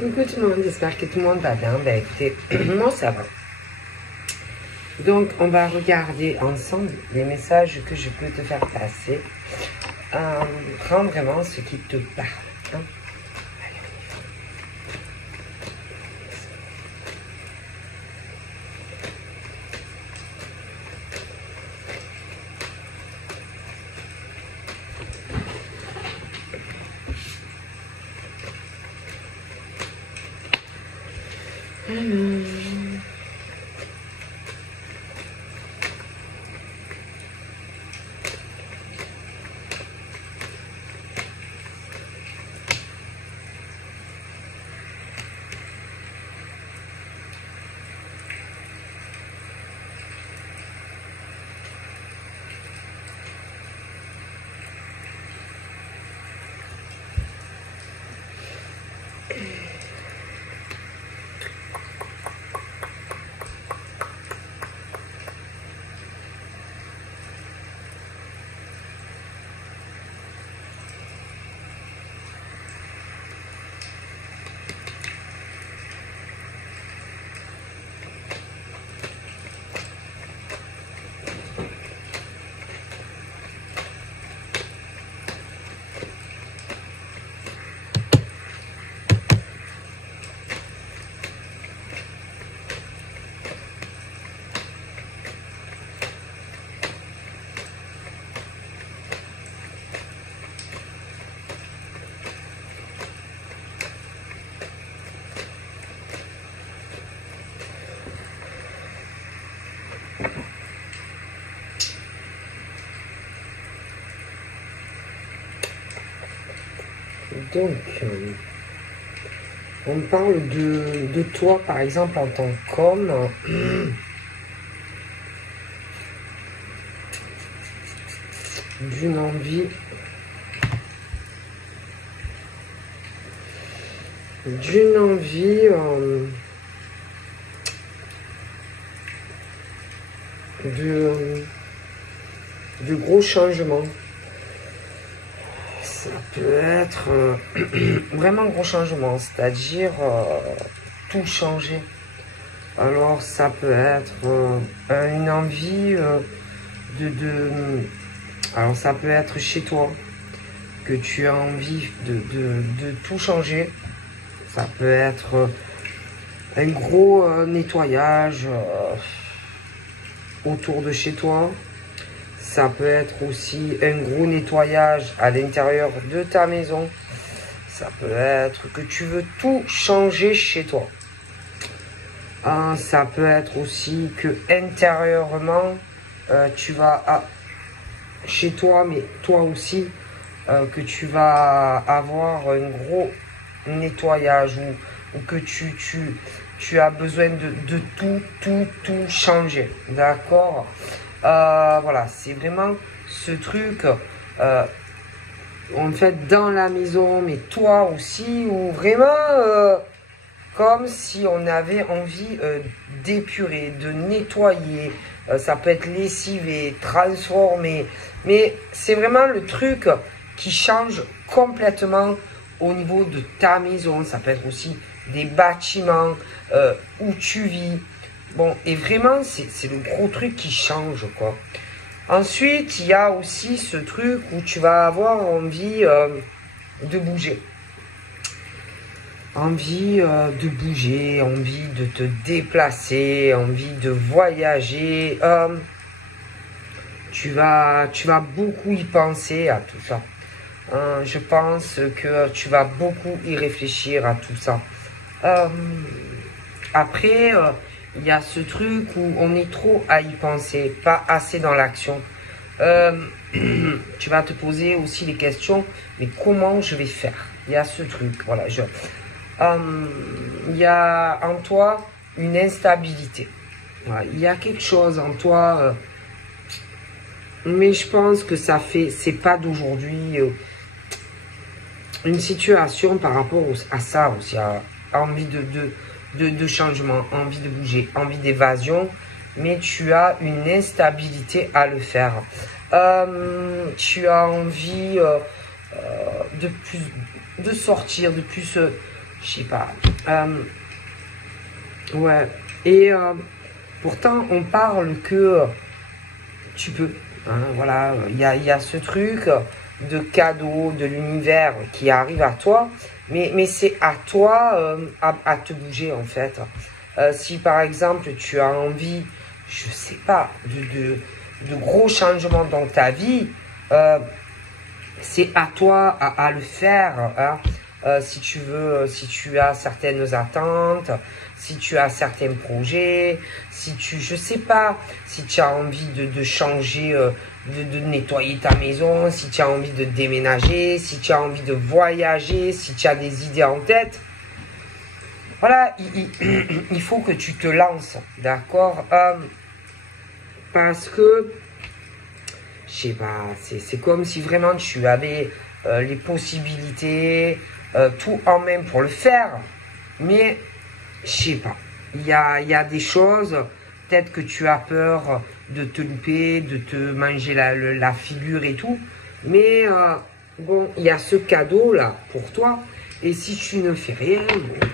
Coucou tout le monde, j'espère que tout le monde va bien. Ben écoutez, moi ça va. Donc on va regarder ensemble les messages que je peux te faire passer. Prends vraiment ce qui te parle. Hein. Donc, on parle de toi, par exemple, en tant qu'homme. D'une envie de gros changements. Ça peut être vraiment gros changement, c'est-à-dire tout changer. Alors ça peut être une envie alors ça peut être chez toi, que tu as envie de tout changer. Ça peut être un gros nettoyage autour de chez toi. Ça peut être aussi un gros nettoyage à l'intérieur de ta maison. Ça peut être que tu veux tout changer chez toi. Ça peut être aussi que intérieurement, tu vas chez toi, mais toi aussi, que tu vas avoir un gros nettoyage ou que tu as besoin de tout changer. D'accord? Voilà, c'est vraiment ce truc, en fait, dans la maison, mais toi aussi, ou vraiment comme si on avait envie d'épurer, de nettoyer. Ça peut être lessiver, transformer, mais c'est vraiment le truc qui change complètement au niveau de ta maison. Ça peut être aussi des bâtiments où tu vis. Bon, et vraiment, c'est le gros truc qui change, quoi. Ensuite, il y a aussi ce truc où tu vas avoir envie de bouger. Envie de bouger, envie de te déplacer, envie de voyager. Tu vas beaucoup y penser à tout ça. Je pense que tu vas beaucoup y réfléchir à tout ça. Après, il y a ce truc où on est trop à y penser, pas assez dans l'action. Tu vas te poser aussi les questions, mais comment je vais faire? Il y a ce truc, voilà. Il y a en toi une instabilité. Voilà, il y a quelque chose en toi, mais je pense que c'est pas d'aujourd'hui. Une situation par rapport à ça aussi, à envie de changement, envie de bouger, envie d'évasion, mais tu as une instabilité à le faire. Tu as envie de sortir, de plus Je sais pas. Ouais. Et pourtant, on parle que tu peux. Hein, voilà, il y a ce truc de cadeau de l'univers qui arrive à toi, mais c'est à toi à te bouger en fait. Si par exemple tu as envie, je sais pas, de gros changements dans ta vie, c'est à toi à le faire. Hein. Si tu veux, si tu as certaines attentes, si tu as certains projets, si tu, je sais pas, si tu as envie de changer, de nettoyer ta maison, si tu as envie de déménager, si tu as envie de voyager, si tu as des idées en tête, voilà, il faut que tu te lances, d'accord? Parce que, je sais pas, c'est comme si vraiment tu avais les possibilités, tout en même pour le faire, mais je sais pas, il y a des choses, peut-être que tu as peur de te louper, de te manger la figure et tout, mais bon, il y a ce cadeau là pour toi, et si tu ne fais rien, bon,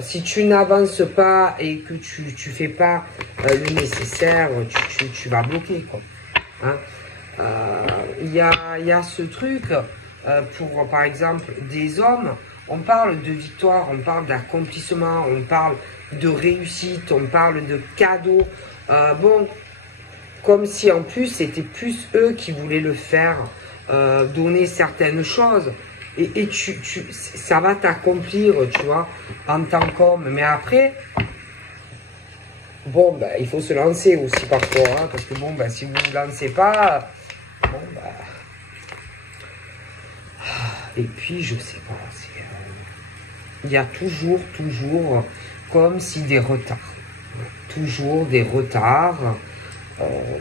si tu n'avances pas et que tu fais pas le nécessaire, tu vas bloquer quoi. Hein? Il y a ce truc pour par exemple des hommes, on parle de victoire, on parle d'accomplissement, on parle de réussite, on parle de cadeaux. Bon, comme si en plus c'était plus eux qui voulaient le faire, donner certaines choses. Et ça va t'accomplir, tu vois, en tant qu'homme. Mais après, bon, ben, il faut se lancer aussi parfois, hein, parce que bon, ben, si vous ne vous lancez pas, bon, ben... Et puis, je sais pas, il y a toujours, comme si des retards. Toujours des retards,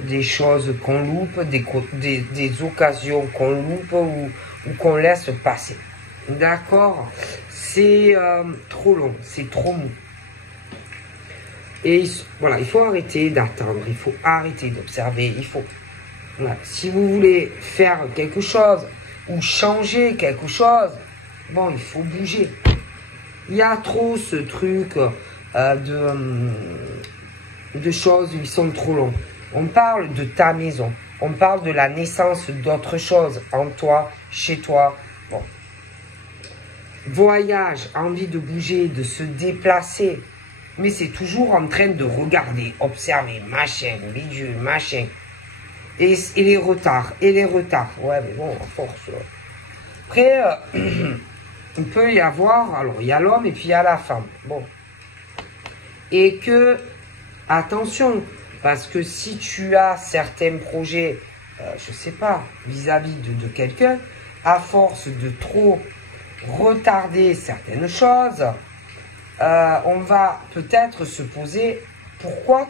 des choses qu'on loupe, des occasions qu'on loupe ou qu'on laisse passer. D'accord? C'est trop long, c'est trop mou. Et voilà, il faut arrêter d'attendre, il faut arrêter d'observer, il faut... Voilà, si vous voulez faire quelque chose ou changer quelque chose, bon, il faut bouger. Il y a trop ce truc de choses qui sont trop longues. On parle de ta maison, on parle de la naissance d'autres choses en toi, chez toi. Bon. Voyage, envie de bouger, de se déplacer. Mais c'est toujours en train de regarder, observer, machin, bidule, machin. Et les retards, Ouais, mais bon, à force. Après, il peut y avoir, alors il y a l'homme et puis il y a la femme. Bon. Et que, attention, parce que si tu as certains projets, je sais pas, vis-à-vis de quelqu'un, à force de trop retarder certaines choses, on va peut-être se poser pourquoi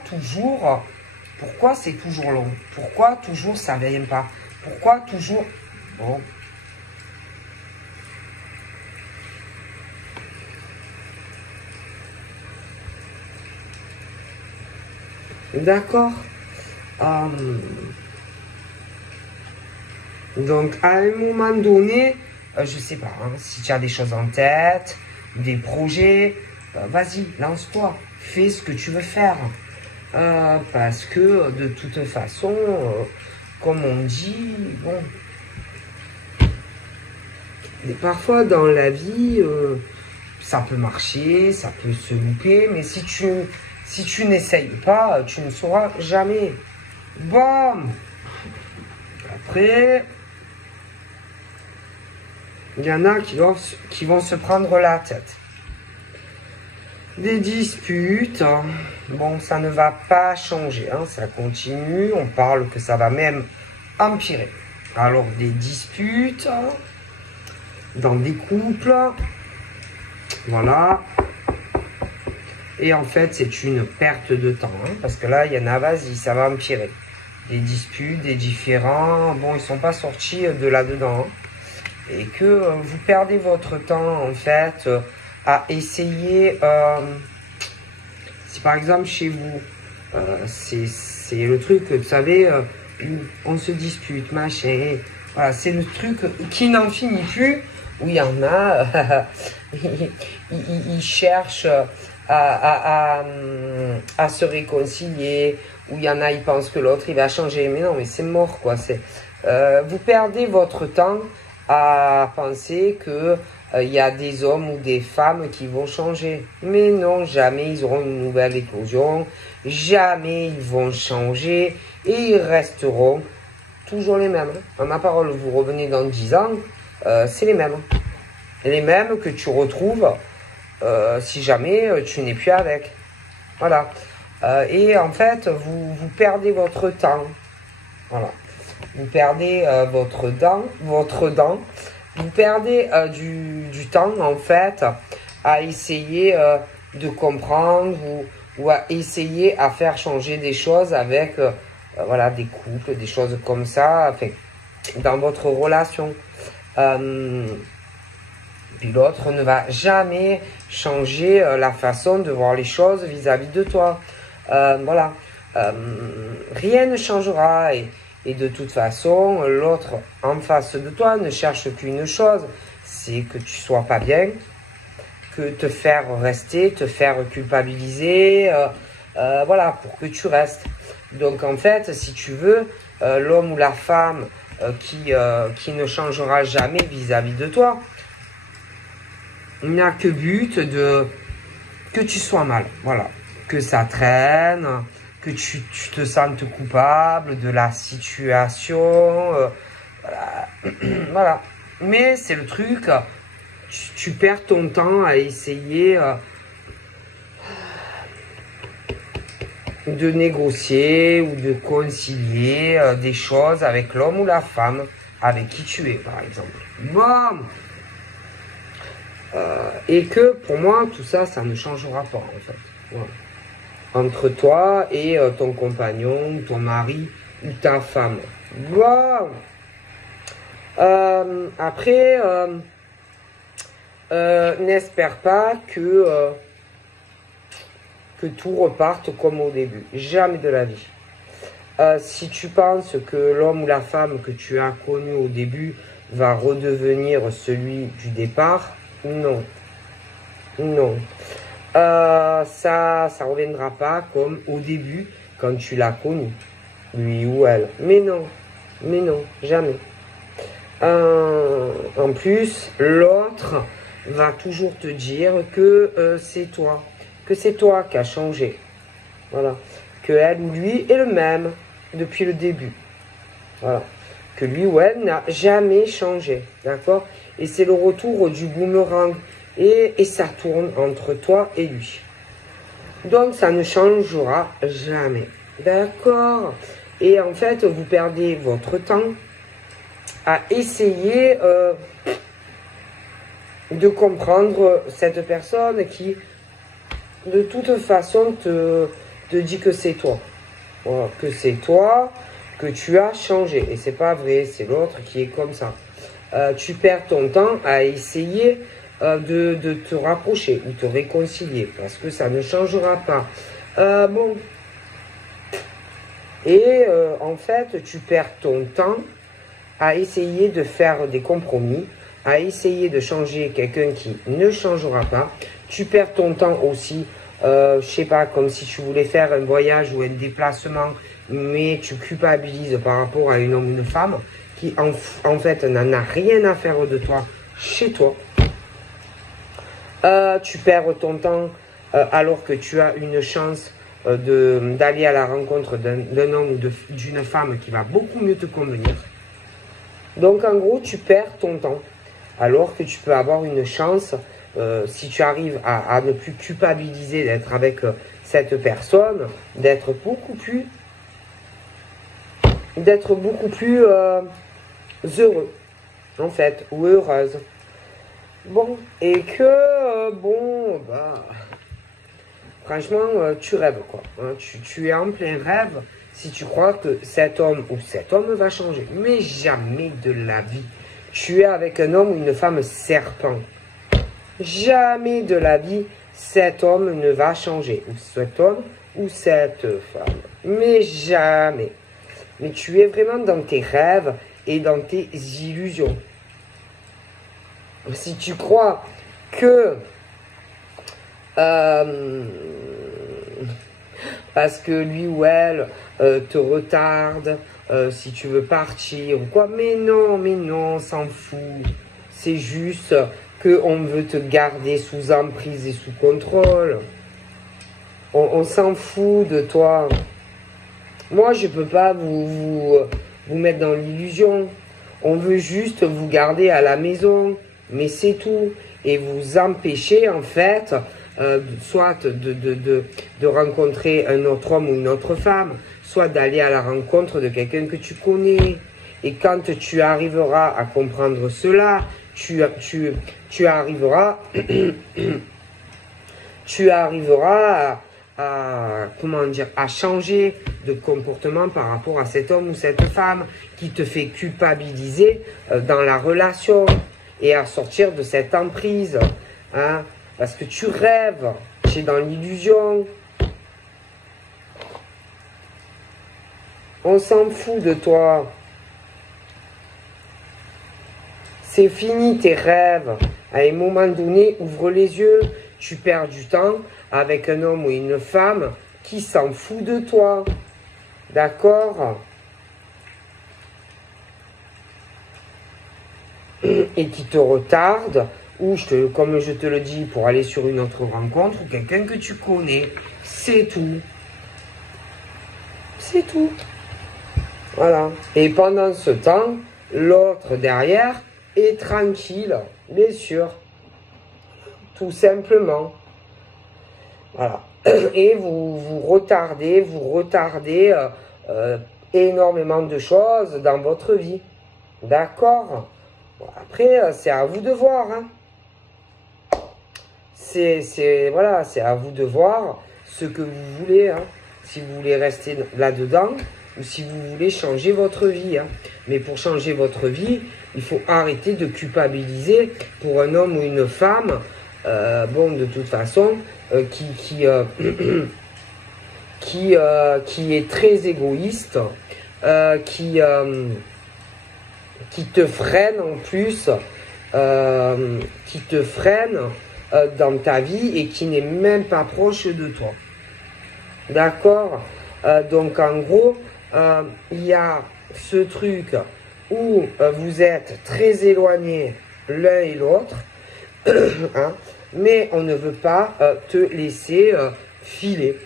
c'est toujours long, pourquoi toujours ça ne vient pas, pourquoi toujours... Bon. D'accord. Donc, à un moment donné, je sais pas, hein, si tu as des choses en tête, des projets, vas-y, lance-toi, fais ce que tu veux faire. Parce que, de toute façon, comme on dit, bon, et parfois dans la vie, ça peut marcher, ça peut se louper, mais si tu n'essayes pas, tu ne sauras jamais. Bon. Après, il y en a qui vont se prendre la tête. Des disputes, bon, ça ne va pas changer, hein, ça continue. On parle que ça va même empirer. Alors, des disputes dans des couples, voilà. Et en fait, c'est une perte de temps, hein, parce que là, il y en a, vas-y, ça va empirer. Des disputes, des différends, bon, ils sont pas sortis de là-dedans. Hein, et que vous perdez votre temps, en fait, à essayer, si par exemple, chez vous, c'est le truc, vous savez, on se dispute, machin, voilà, c'est le truc qui n'en finit plus. où il y en a, ils cherchent à se réconcilier, où il y en a, ils pensent que l'autre, il va changer. Mais non, mais c'est mort, quoi. Vous perdez votre temps à penser que il y a des hommes ou des femmes qui vont changer. Mais non, jamais ils auront une nouvelle éclosion, jamais ils vont changer et ils resteront toujours les mêmes. À ma parole, vous revenez dans 10 ans, c'est les mêmes. Les mêmes que tu retrouves si jamais tu n'es plus avec. Voilà. Et en fait, vous perdez votre temps. Voilà. Vous perdez votre dent. Vous perdez du temps, en fait, à essayer de comprendre ou à essayer à faire changer des choses avec voilà, des couples, des choses comme ça, enfin, dans votre relation. Puis l'autre ne va jamais changer la façon de voir les choses vis-à-vis de toi. Voilà. Rien ne changera et de toute façon, l'autre en face de toi ne cherche qu'une chose, c'est que tu sois pas bien, que te faire rester, te faire culpabiliser, voilà, pour que tu restes. Donc en fait, si tu veux, l'homme ou la femme qui ne changera jamais vis-à-vis de toi, il n'a que but que tu sois mal, voilà, que ça traîne, que tu te sentes coupable de la situation, voilà. Voilà. Mais c'est le truc, tu perds ton temps à essayer de négocier ou de concilier des choses avec l'homme ou la femme avec qui tu es, par exemple. Bon. Et que pour moi, tout ça, ça ne changera pas, en fait. Voilà. Entre toi et ton compagnon, ton mari ou ta femme. Wow. Après, n'espère pas que tout reparte comme au début. Jamais de la vie. Si tu penses que l'homme ou la femme que tu as connu au début va redevenir celui du départ, non. Non. Ça reviendra pas comme au début quand tu l'as connu, lui ou elle. Mais non, jamais. En plus, l'autre va toujours te dire que c'est toi qui as changé. Voilà. Que elle ou lui est le même depuis le début. Voilà. Que lui ou elle n'a jamais changé. D'accord? Et c'est le retour du boomerang. Et ça tourne entre toi et lui. Donc, ça ne changera jamais. D'accord? Et en fait, vous perdez votre temps à essayer de comprendre cette personne qui, de toute façon, te dit que c'est toi. Voilà, que c'est toi, que tu as changé. Et c'est pas vrai, c'est l'autre qui est comme ça. Tu perds ton temps à essayer de te rapprocher ou te réconcilier parce que ça ne changera pas. Bon. Et en fait, tu perds ton temps à essayer de faire des compromis, à essayer de changer quelqu'un qui ne changera pas. Tu perds ton temps aussi, je sais pas, comme si tu voulais faire un voyage ou un déplacement, mais tu culpabilises par rapport à une homme ou une femme qui en fait n'en a rien à faire de toi chez toi. Tu perds ton temps alors que tu as une chance d'aller à la rencontre d'un homme ou d'une femme qui va beaucoup mieux te convenir. Donc en gros, tu perds ton temps alors que tu peux avoir une chance si tu arrives à ne plus culpabiliser d'être avec cette personne, d'être beaucoup plus heureux en fait, ou heureuse. Bon, et que, bon, bah, franchement, tu rêves, quoi. Hein, tu es en plein rêve si tu crois que cet homme ou cet homme va changer. Mais jamais de la vie. Tu es avec un homme ou une femme serpent. Jamais de la vie, cet homme ne va changer. Ou cet homme ou cette femme. Mais jamais. Mais tu es vraiment dans tes rêves et dans tes illusions. Si tu crois que parce que lui ou elle te retarde, si tu veux partir ou quoi, mais non, on s'en fout. C'est juste qu'on veut te garder sous emprise et sous contrôle. On s'en fout de toi. Moi, je peux pas vous mettre dans l'illusion. On veut juste vous garder à la maison, mais c'est tout. Et vous empêcher, en fait, soit de rencontrer un autre homme ou une autre femme, soit d'aller à la rencontre de quelqu'un que tu connais. Et quand tu arriveras à comprendre cela, tu arriveras, tu arriveras comment dire, à changer de comportement par rapport à cet homme ou cette femme qui te fait culpabiliser dans la relation et à sortir de cette emprise, hein, parce que tu rêves, tu es dans l'illusion. On s'en fout de toi. C'est fini tes rêves. À un moment donné, ouvre les yeux. Tu perds du temps avec un homme ou une femme qui s'en fout de toi. D'accord? Et qui te retarde, ou comme je te le dis, pour aller sur une autre rencontre, ou quelqu'un que tu connais. C'est tout. C'est tout. Voilà. Et pendant ce temps, l'autre derrière est tranquille, bien sûr. Tout simplement. Voilà. Et vous retardez énormément de choses dans votre vie. D'accord? Bon, après, c'est à vous de voir. Hein. Voilà, c'est à vous de voir ce que vous voulez. Hein. Si vous voulez rester là-dedans ou si vous voulez changer votre vie. Hein. Mais pour changer votre vie, il faut arrêter de culpabiliser pour un homme ou une femme. Bon, de toute façon, qui est très égoïste, qui te freine en plus, qui te freine dans ta vie et qui n'est même pas proche de toi. D'accord? Donc en gros, il y a ce truc où vous êtes très éloignés l'un et l'autre, hein, mais on ne veut pas te laisser filer.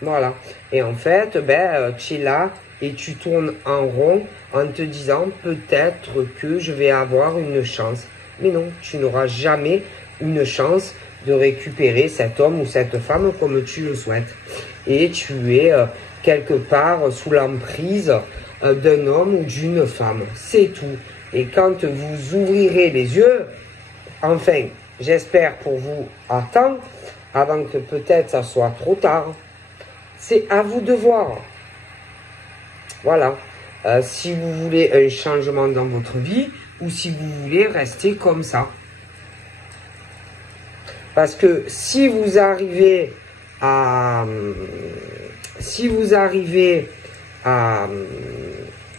Voilà. Et en fait, tu es là et tu tournes en rond en te disant peut-être que je vais avoir une chance. Mais non, tu n'auras jamais une chance de récupérer cet homme ou cette femme comme tu le souhaites. Et tu es quelque part sous l'emprise d'un homme ou d'une femme. C'est tout. Et quand vous ouvrirez les yeux, enfin, j'espère pour vous à temps, avant que peut-être ça soit trop tard, c'est à vous de voir. Voilà. Si vous voulez un changement dans votre vie ou si vous voulez rester comme ça. Parce que si vous arrivez à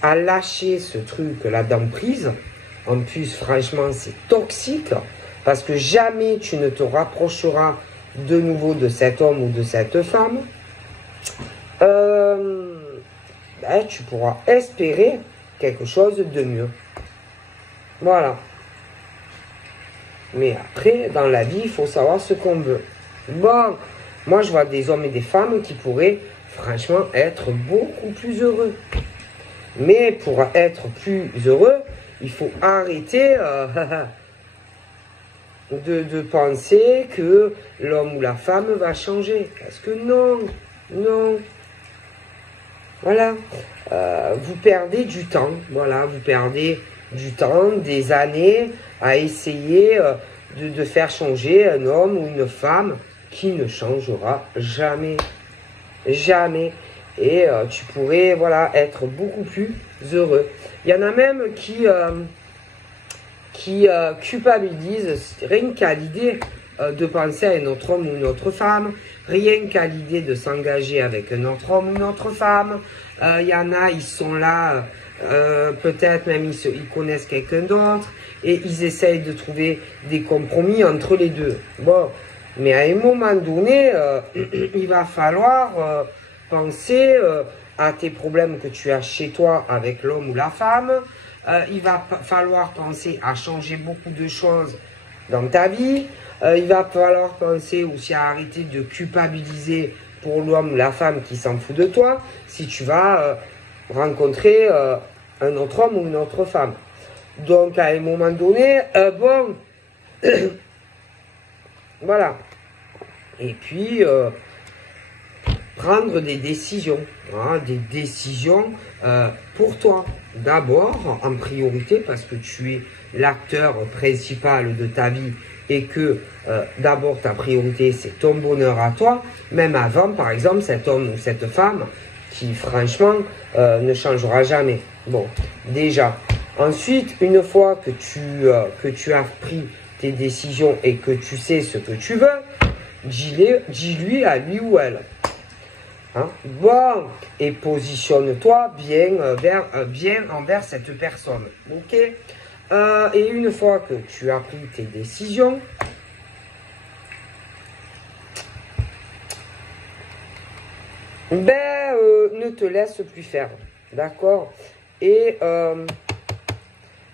lâcher ce truc-là d'emprise, en plus franchement c'est toxique, parce que jamais tu ne te rapprocheras de nouveau de cet homme ou de cette femme, tu pourras espérer quelque chose de mieux. Voilà. Mais après, dans la vie, il faut savoir ce qu'on veut. Bon, moi je vois des hommes et des femmes qui pourraient franchement être beaucoup plus heureux. Mais pour être plus heureux, il faut arrêter de penser que l'homme ou la femme va changer. Parce que non, non. Voilà. Vous perdez du temps. Voilà, vous perdez du temps, des années à essayer de faire changer un homme ou une femme qui ne changera jamais. Jamais. Et tu pourrais, voilà, être beaucoup plus heureux. Il y en a même qui culpabilisent rien qu'à l'idée de penser à un autre homme ou une autre femme, rien qu'à l'idée de s'engager avec un autre homme ou une autre femme. Il y en a, ils sont là, peut-être même ils connaissent quelqu'un d'autre et ils essayent de trouver des compromis entre les deux. Bon, mais à un moment donné, il va falloir penser à tes problèmes que tu as chez toi avec l'homme ou la femme. Il va falloir penser à changer beaucoup de choses dans ta vie. Il va falloir penser aussi à arrêter de culpabiliser pour l'homme ou la femme qui s'en fout de toi si tu vas rencontrer un autre homme ou une autre femme. Donc à un moment donné, bon, voilà. Et puis, prendre des décisions, hein, des décisions pour toi. D'abord, en priorité, parce que tu es l'acteur principal de ta vie et que d'abord ta priorité c'est ton bonheur à toi, même avant par exemple cet homme ou cette femme qui franchement ne changera jamais. Bon, déjà. Ensuite, une fois que tu as pris tes décisions et que tu sais ce que tu veux, dis-lui à lui ou elle. Hein? Bon, et positionne-toi bien envers cette personne. Ok? Et une fois que tu as pris tes décisions, ne te laisse plus faire. D'accord? Et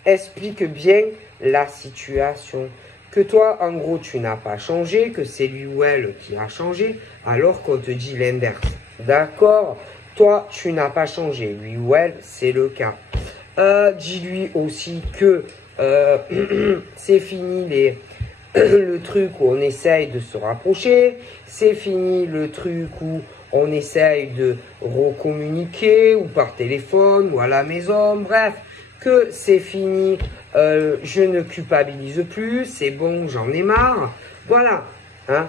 explique bien la situation. Que toi, en gros, tu n'as pas changé, que c'est lui ou elle qui a changé, alors qu'on te dit l'inverse. D'accord? Toi, tu n'as pas changé. Lui ou elle, c'est le cas. Dis-lui aussi que c'est fini le truc où on essaye de se rapprocher. C'est fini le truc où on essaye de recommuniquer, ou par téléphone, ou à la maison, bref. Que c'est fini, je ne culpabilise plus, c'est bon, j'en ai marre. Voilà. Hein.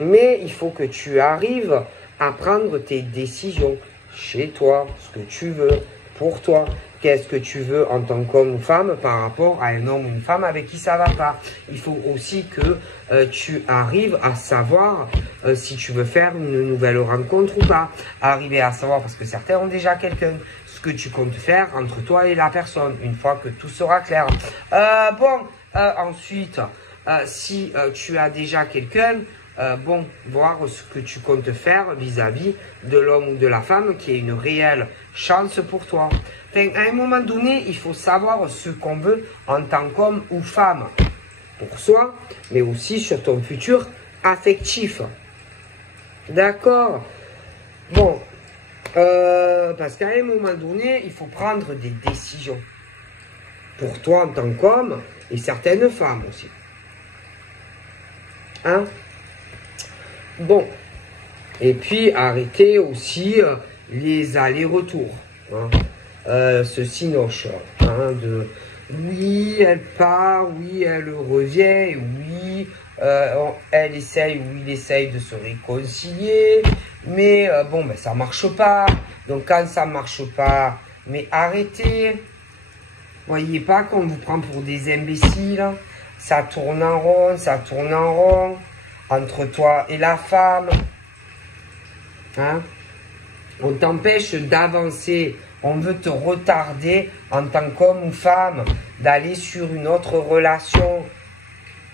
Mais il faut que tu arrives à prendre tes décisions chez toi, ce que tu veux, pour toi. Qu'est-ce que tu veux en tant qu'homme ou femme par rapport à un homme ou une femme avec qui ça va pas. Il faut aussi que tu arrives à savoir si tu veux faire une nouvelle rencontre ou pas. Arriver à savoir, parce que certains ont déjà quelqu'un, ce que tu comptes faire entre toi et la personne, une fois que tout sera clair. Ensuite, si tu as déjà quelqu'un, bon, voir ce que tu comptes faire vis-à-vis de l'homme ou de la femme qui est une réelle chance pour toi. Enfin, à un moment donné, il faut savoir ce qu'on veut en tant qu'homme ou femme pour soi, mais aussi sur ton futur affectif. D'accord? Bon, parce qu'à un moment donné, il faut prendre des décisions pour toi en tant qu'homme et certaines femmes aussi. Hein? Bon, et puis arrêter aussi les allers-retours, hein, ce cinoche, hein, de oui elle part, oui elle revient, oui elle essaye ou il essaye de se réconcilier, mais bon ben ça marche pas, donc quand ça marche pas, mais arrêtez, voyez pas qu'on vous prend pour des imbéciles, ça tourne en rond, ça tourne en rond. Entre toi et la femme, hein? On t'empêche d'avancer, on veut te retarder en tant qu'homme ou femme, d'aller sur une autre relation,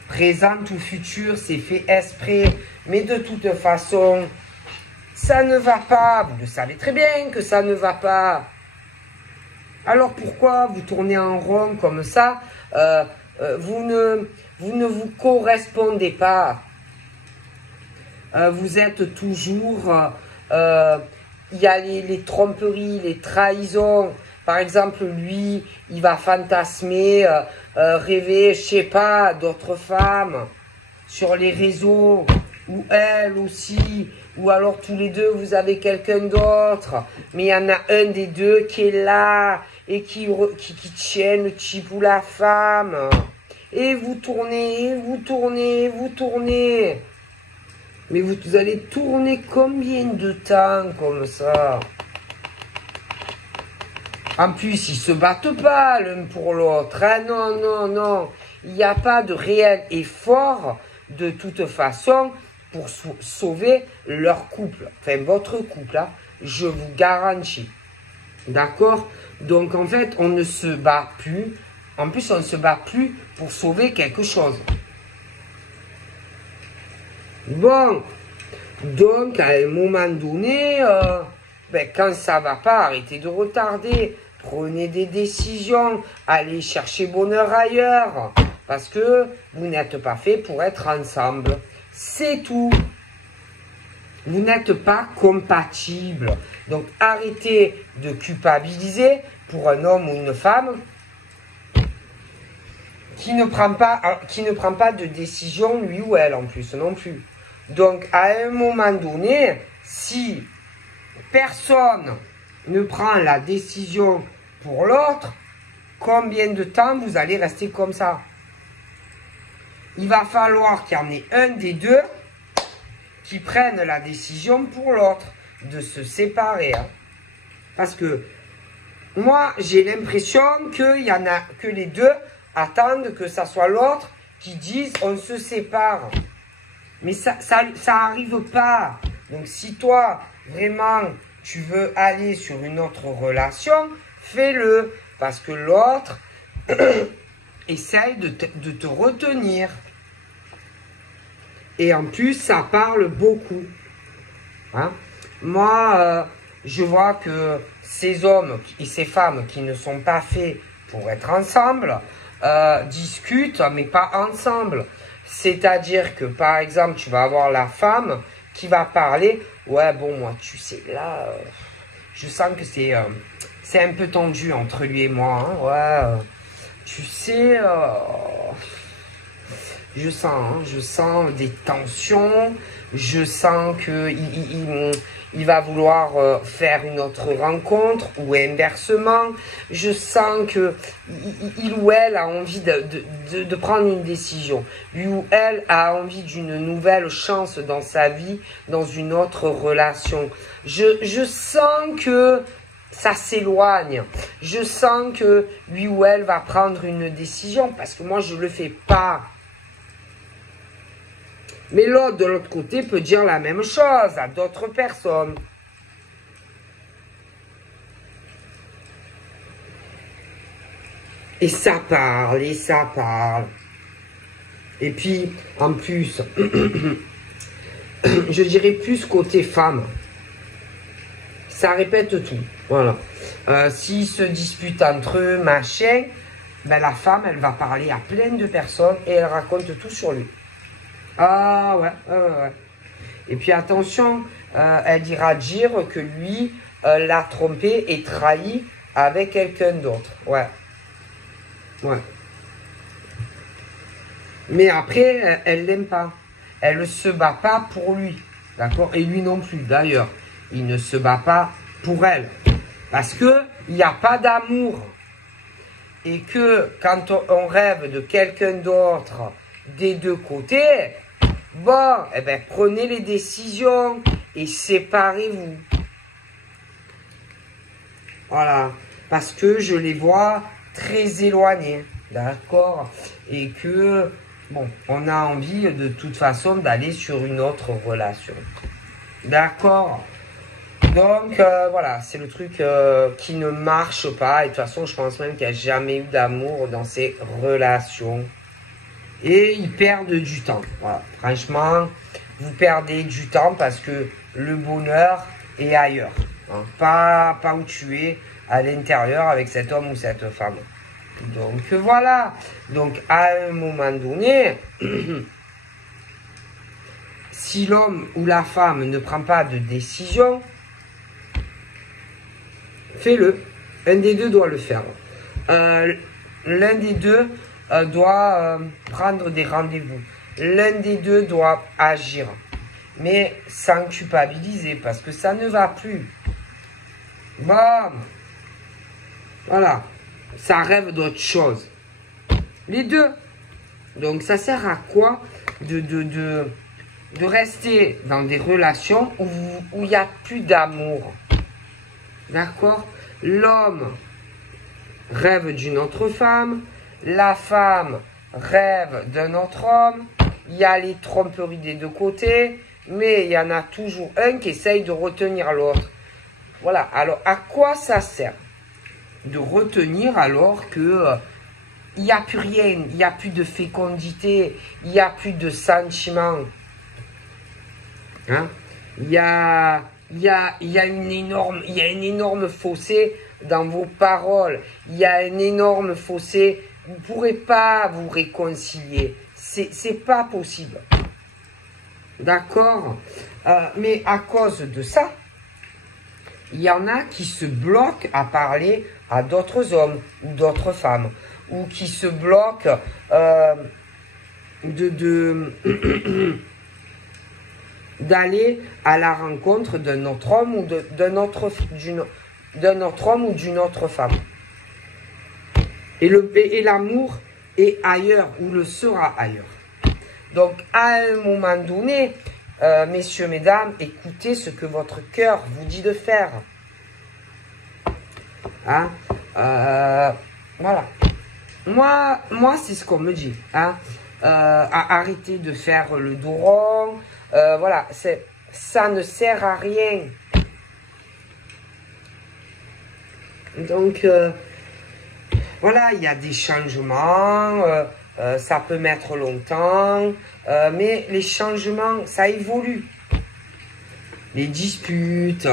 présente ou future, c'est fait exprès, mais de toute façon, ça ne va pas, vous le savez très bien que ça ne va pas. Alors pourquoi vous tournez en rond comme ça? Vous ne vous correspondez pas. Vous êtes toujours, il y a les tromperies, les trahisons. Par exemple, lui, il va fantasmer, rêver, je sais pas, d'autres femmes sur les réseaux, ou elle aussi, ou alors tous les deux, vous avez quelqu'un d'autre, mais il y en a un des deux qui est là, et qui tient le type ou la femme. Et vous tournez, vous tournez, vous tournez. Mais vous allez tourner combien de temps comme ça? En plus, ils se battent pas l'un pour l'autre. Hein? Non, non, non. Il n'y a pas de réel effort de toute façon pour sauver leur couple. Enfin, votre couple, hein, je vous garantis. D'accord? Donc, en fait, on ne se bat plus. En plus, on ne se bat plus pour sauver quelque chose. Bon. Donc, à un moment donné, quand ça va pas, arrêtez de retarder. Prenez des décisions. Allez chercher bonheur ailleurs. Parce que vous n'êtes pas fait pour être ensemble. C'est tout. Vous n'êtes pas compatibles. Donc, arrêtez de culpabiliser pour un homme ou une femme qui ne prend pas de décision, lui ou elle en plus, non plus. Donc, à un moment donné, si personne ne prend la décision pour l'autre, combien de temps vous allez rester comme ça? Il va falloir qu'il y en ait un des deux qui prenne la décision pour l'autre de se séparer. Hein. Parce que moi, j'ai l'impression qu'il y en a que les deux attendent que ça soit l'autre qui dise on se sépare. Mais ça arrive pas. Donc si toi, vraiment, tu veux aller sur une autre relation, fais-le. Parce que l'autre essaye de te retenir. Et en plus, ça parle beaucoup. Hein? Moi, je vois que ces hommes et ces femmes qui ne sont pas faits pour être ensemble, discutent, mais pas ensemble. C'est-à-dire que, par exemple, tu vas avoir la femme qui va parler. Ouais, bon, moi, tu sais, là, je sens que c'est un peu tendu entre lui et moi. Hein, ouais, tu sais, je sens des tensions. Je sens que il va vouloir faire une autre rencontre ou inversement. Je sens que il ou elle a envie de prendre une décision. Lui ou elle a envie d'une nouvelle chance dans sa vie, dans une autre relation. Je sens que ça s'éloigne. Je sens que lui ou elle va prendre une décision parce que moi je le fais pas. Mais l'autre, de l'autre côté, peut dire la même chose à d'autres personnes. Et ça parle, et ça parle. Et puis, en plus, je dirais plus côté femme. Ça répète tout. Voilà. S'ils se disputent entre eux, machin, ben la femme, elle va parler à plein de personnes et elle raconte tout sur lui. Ah ouais. Et puis attention, elle ira dire que lui l'a trompé et trahi avec quelqu'un d'autre. Ouais. Mais après, elle l'aime pas. Elle ne se bat pas pour lui. D'accord? Et lui non plus, d'ailleurs. Il ne se bat pas pour elle. Parce que il n'y a pas d'amour. Et que quand on rêve de quelqu'un d'autre des deux côtés, bon, eh ben, prenez les décisions et séparez-vous. Voilà. Parce que je les vois très éloignés. D'accord? Et que, bon, on a envie de toute façon d'aller sur une autre relation. D'accord? Donc, voilà, c'est le truc qui ne marche pas. Et de toute façon, je pense même qu'il n'y a jamais eu d'amour dans ces relations. Et ils perdent du temps. Voilà. Franchement, vous perdez du temps parce que le bonheur est ailleurs. Hein. Pas où tu es, à l'intérieur avec cet homme ou cette femme. Donc voilà. Donc à un moment donné, si l'homme ou la femme ne prend pas de décision, fais-le. Un des deux doit le faire. L'un des deux doit prendre des rendez-vous. L'un des deux doit agir. Mais sans culpabiliser, parce que ça ne va plus. Bon. Voilà. Ça rêve d'autre chose. Les deux. Donc ça sert à quoi de rester dans des relations où il n'y a plus d'amour. D'accord? L'homme rêve d'une autre femme. La femme rêve d'un autre homme. Il y a les tromperies des deux côtés. Mais il y en a toujours un qui essaye de retenir l'autre. Voilà, alors à quoi ça sert de retenir alors que il n'y a plus rien, il n'y a plus de fécondité, il n'y a plus de sentiments. Hein? Il y a un énorme fossé dans vos paroles. Il y a un énorme fossé. Vous ne pourrez pas vous réconcilier. C'est pas possible. D'accord? Mais à cause de ça, il y en a qui se bloquent à parler à d'autres hommes ou d'autres femmes. Ou qui se bloquent d'aller à la rencontre d'un autre homme ou d'un autre homme ou d'une autre femme. Et l'amour est ailleurs ou le sera ailleurs. Donc à un moment donné, messieurs, mesdames, écoutez ce que votre cœur vous dit de faire. Hein? Voilà. Moi c'est ce qu'on me dit. Hein? Arrêtez de faire le dos rond. Voilà, ça ne sert à rien. Donc, voilà, il y a des changements, ça peut mettre longtemps, mais les changements, ça évolue. Les disputes,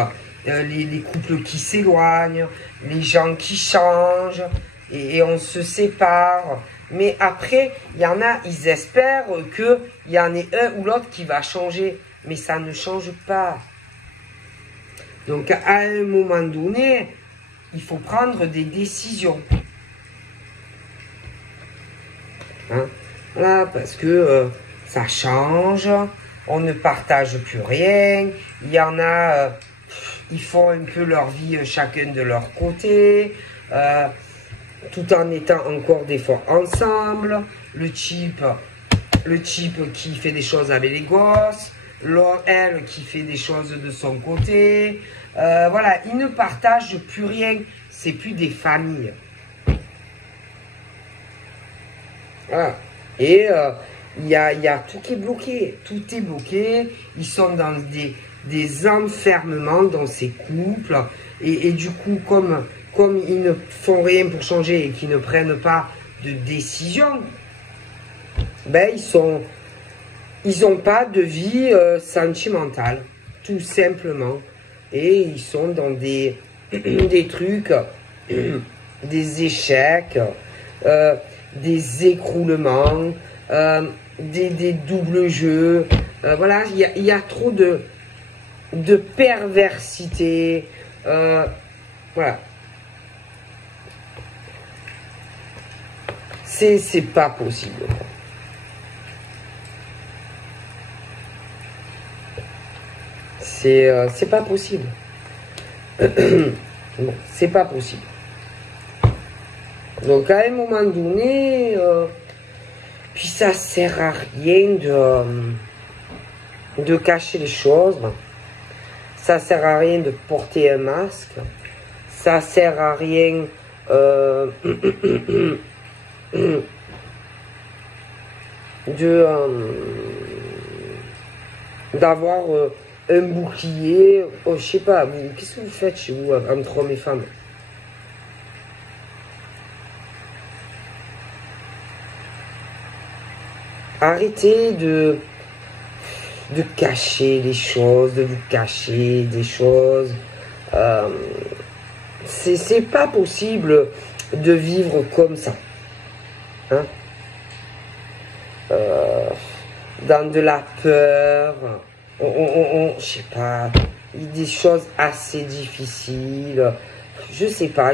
les couples qui s'éloignent, les gens qui changent, et on se sépare. Mais après, il y en a, ils espèrent qu'il y en ait un ou l'autre qui va changer. Mais ça ne change pas. Donc, à un moment donné, il faut prendre des décisions. Hein? Voilà, parce que ça change, on ne partage plus rien. Il y en a, ils font un peu leur vie chacun de leur côté. Tout en étant encore des fois ensemble, le type qui fait des choses avec les gosses, elle qui fait des choses de son côté, voilà, ils ne partagent plus rien, c'est plus des familles. Voilà. Et il y a tout qui est bloqué, tout est bloqué, ils sont dans des enfermements dans ces couples, et du coup, comme ils ne font rien pour changer et qu'ils ne prennent pas de décision, ben ils n'ont pas de vie sentimentale, tout simplement. Et ils sont dans des trucs, des échecs, des écroulements, des doubles jeux. Voilà, il y a trop de perversité. Voilà. C'est pas possible. C'est pas possible. Non, c'est pas possible. Donc à un moment donné, puis ça sert à rien de cacher les choses. Ça sert à rien de porter un masque. Ça sert à rien d'avoir un bouclier. Oh, je sais pas, qu'est-ce que vous faites chez vous entre hommes et femmes? Arrêtez de cacher les choses, de vous cacher des choses. C'est pas possible de vivre comme ça. Hein? Dans de la peur, je sais pas, des choses assez difficiles. Je sais pas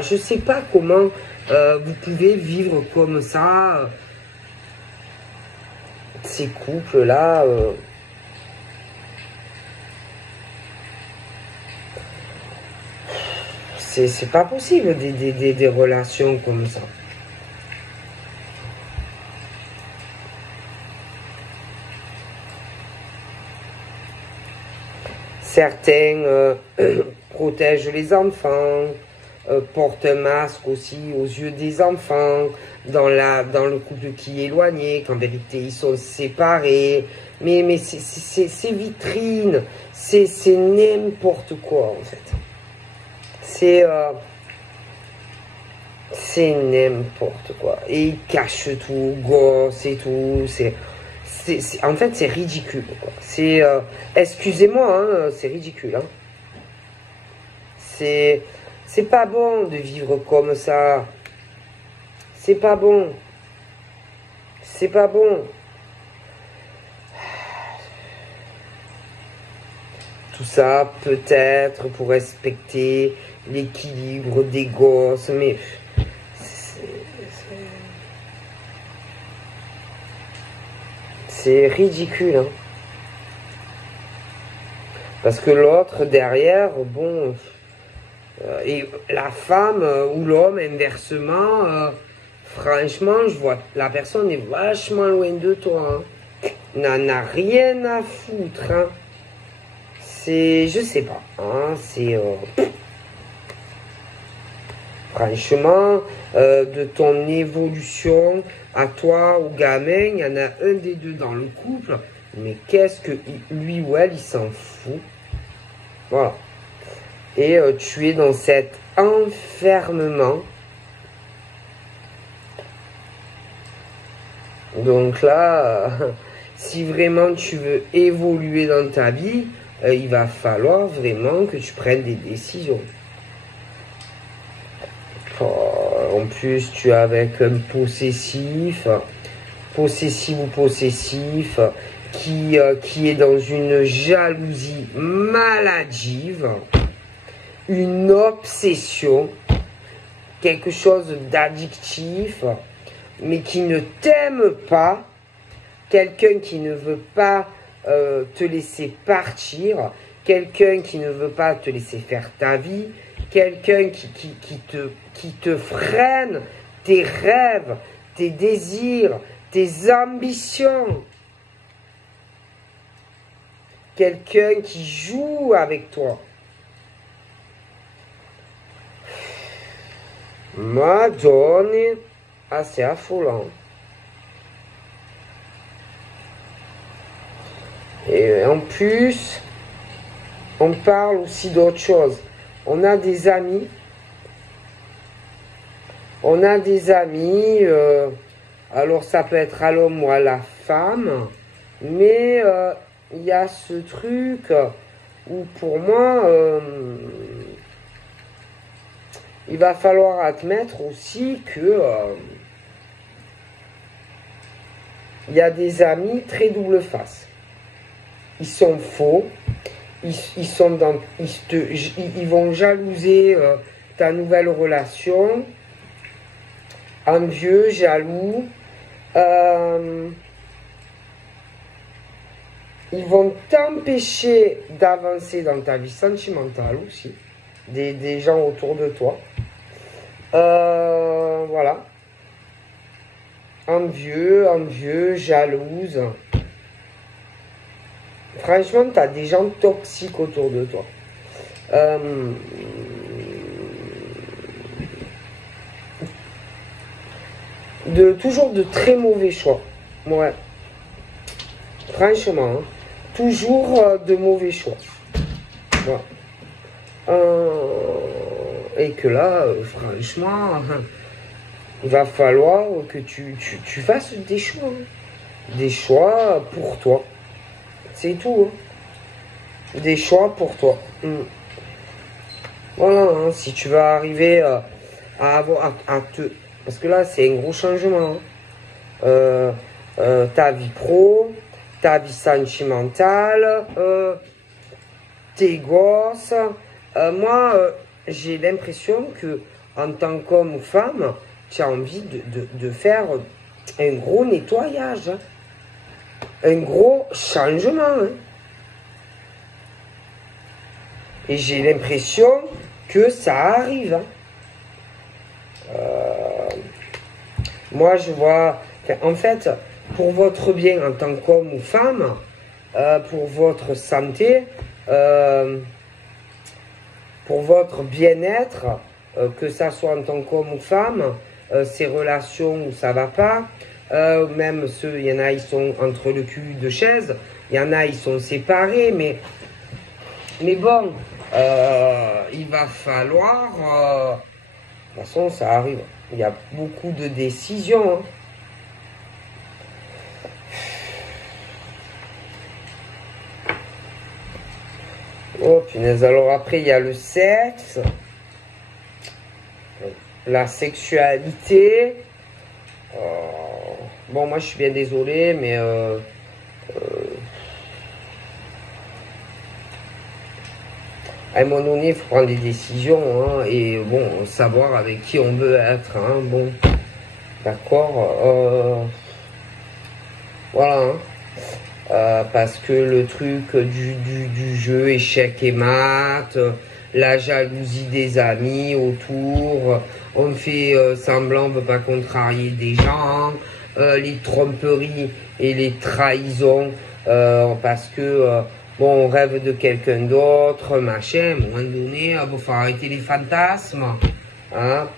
comment vous pouvez vivre comme ça. Ces couples-là, c'est pas possible des relations comme ça. Certains protègent les enfants, portent un masque aussi aux yeux des enfants, dans le couple qui est éloigné, qu'en vérité ils sont séparés. Mais c'est vitrine, c'est n'importe quoi en fait. C'est n'importe quoi. Et il cache tout, gosse et tout. En fait, c'est ridicule, quoi. Excusez-moi, hein, c'est ridicule, hein. C'est pas bon de vivre comme ça. C'est pas bon. C'est pas bon. Tout ça, peut-être, pour respecter l'équilibre des gosses, mais c'est ridicule, hein. Parce que l'autre, derrière, bon... et la femme ou l'homme, inversement, franchement, je vois la personne est vachement loin de toi, hein. N'en a rien à foutre, hein. Je sais pas, hein, franchement, de ton évolution à toi ou gamin, il y en a un des deux dans le couple, mais qu'est-ce que lui ou elle, il s'en fout. Voilà. Et tu es dans cet enfermement. Donc là, si vraiment tu veux évoluer dans ta vie, il va falloir vraiment que tu prennes des décisions. En plus, tu es avec un possessif ou possessif, qui est dans une jalousie maladive, une obsession, quelque chose d'addictif, mais qui ne t'aime pas, quelqu'un qui ne veut pas te laisser partir, quelqu'un qui ne veut pas te laisser faire ta vie, quelqu'un qui te freine tes rêves, tes désirs, tes ambitions. Quelqu'un qui joue avec toi. Madonna, c'est affolant. Et en plus, on parle aussi d'autre chose. On a des amis. Alors ça peut être à l'homme ou à la femme. Mais il y a ce truc où pour moi, il va falloir admettre aussi que il y a des amis très double face. Ils sont faux, ils vont jalouser ta nouvelle relation, envieux, jaloux, ils vont t'empêcher d'avancer dans ta vie sentimentale aussi, des gens autour de toi. Voilà. Envieux, jalouse. Franchement, tu as des gens toxiques autour de toi. Toujours de très mauvais choix. Ouais. Franchement, hein, toujours de mauvais choix. Voilà. Et que là, franchement, il va falloir que tu fasses des choix. Hein. Des choix pour toi. C'est tout. Hein. Des choix pour toi. Voilà, hein, si tu vas arriver à te... Parce que là, c'est un gros changement. Hein. Ta vie pro, ta vie sentimentale, tes gosses. Moi, j'ai l'impression que en tant qu'homme ou femme, tu as envie de faire un gros nettoyage. Hein. Un gros changement. Hein. Et j'ai l'impression que ça arrive. Hein. Moi, je vois... En fait, pour votre bien en tant qu'homme ou femme, pour votre santé, pour votre bien-être, que ça soit en tant qu'homme ou femme, ces relations où ça va pas, même ceux, il y en a, ils sont entre le cul de chaise, il y en a, ils sont séparés, mais Mais bon, il va falloir... de toute façon, ça arrive. Il y a beaucoup de décisions. Hein. Oh punaise, alors après il y a le sexe, la sexualité. Bon, moi je suis bien désolé, mais à un moment donné, il faut prendre des décisions hein, et bon, savoir avec qui on veut être. Hein, bon, d'accord. Voilà. Hein. Parce que le truc du jeu échec et mat, la jalousie des amis autour, on fait semblant, on ne veut pas contrarier des gens, les tromperies et les trahisons, parce que bon, on rêve de quelqu'un d'autre, machin, à un moment donné, il faut arrêter les fantasmes. Hein.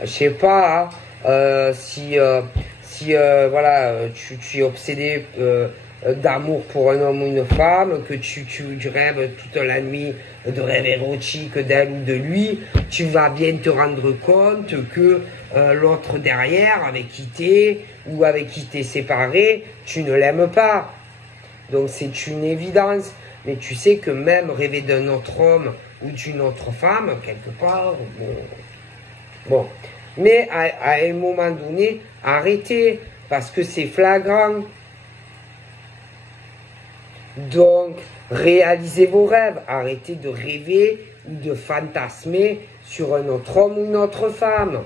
Je sais pas hein, si voilà, tu es obsédé d'amour pour un homme ou une femme, que tu rêves toute la nuit de rêves érotiques d'elle ou de lui, tu vas bien te rendre compte que l'autre derrière, avec qui t'es ou avec qui t'es séparé, tu ne l'aimes pas. Donc c'est une évidence. Mais tu sais que même rêver d'un autre homme ou d'une autre femme, quelque part, bon. Mais à un moment donné, arrêtez, parce que c'est flagrant. Donc, réalisez vos rêves. Arrêtez de rêver ou de fantasmer sur un autre homme ou une autre femme.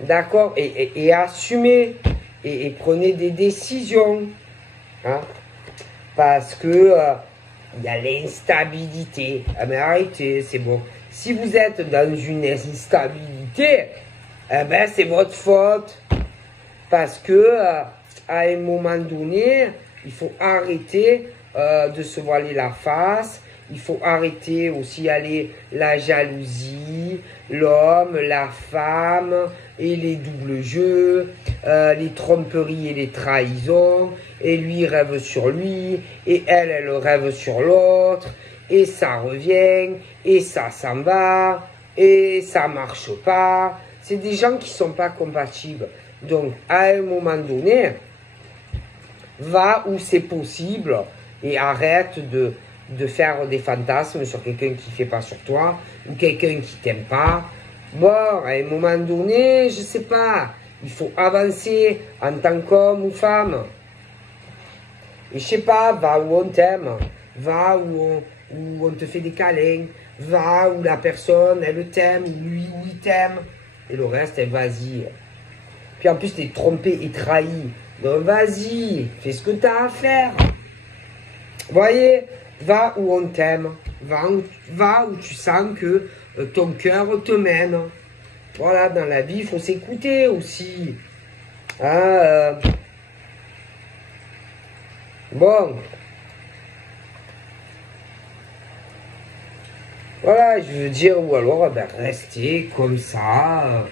D'accord et assumez. Et prenez des décisions. Hein? Parce que il y a l'instabilité. Ah mais arrêtez, c'est bon. Si vous êtes dans une instabilité, eh ben c'est votre faute. Parce que à un moment donné, il faut arrêter de se voiler la face. Il faut arrêter aussi la jalousie, l'homme, la femme et les doubles jeux, les tromperies et les trahisons. Et lui rêve sur lui, et elle rêve sur l'autre. Et ça revient, et ça s'en va, et ça marche pas. C'est des gens qui sont pas compatibles. Donc, à un moment donné, va où c'est possible et arrête de faire des fantasmes sur quelqu'un qui ne fait pas sur toi ou quelqu'un qui t'aime pas. Bon, à un moment donné, je sais pas, il faut avancer en tant qu'homme ou femme. Et je sais pas, va où on t'aime, va où on te fait des câlins, va où la personne, elle t'aime, ou lui, ou il t'aime. Et le reste, vas-y. Puis en plus, t'es trompé et trahi. Donc vas-y, fais ce que tu as à faire. Voyez, va où on t'aime. Va où tu sens que ton cœur te mène. Voilà, dans la vie, il faut s'écouter aussi. Hein, bon. Voilà, je veux dire, ou alors, ben, restez comme ça.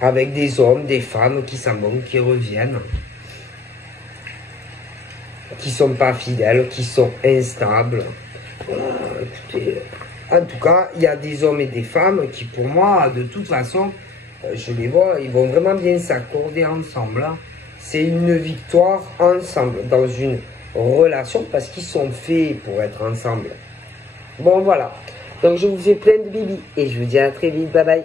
Avec des hommes, des femmes qui s'en vont, qui reviennent. Qui sont pas fidèles, qui sont instables. Écoutez, en tout cas, il y a des hommes et des femmes qui, pour moi, de toute façon, je les vois, ils vont vraiment bien s'accorder ensemble. Hein. C'est une victoire ensemble, dans une relation, parce qu'ils sont faits pour être ensemble. Bon, voilà. Donc, je vous fais plein de bibis, et je vous dis à très vite. Bye bye.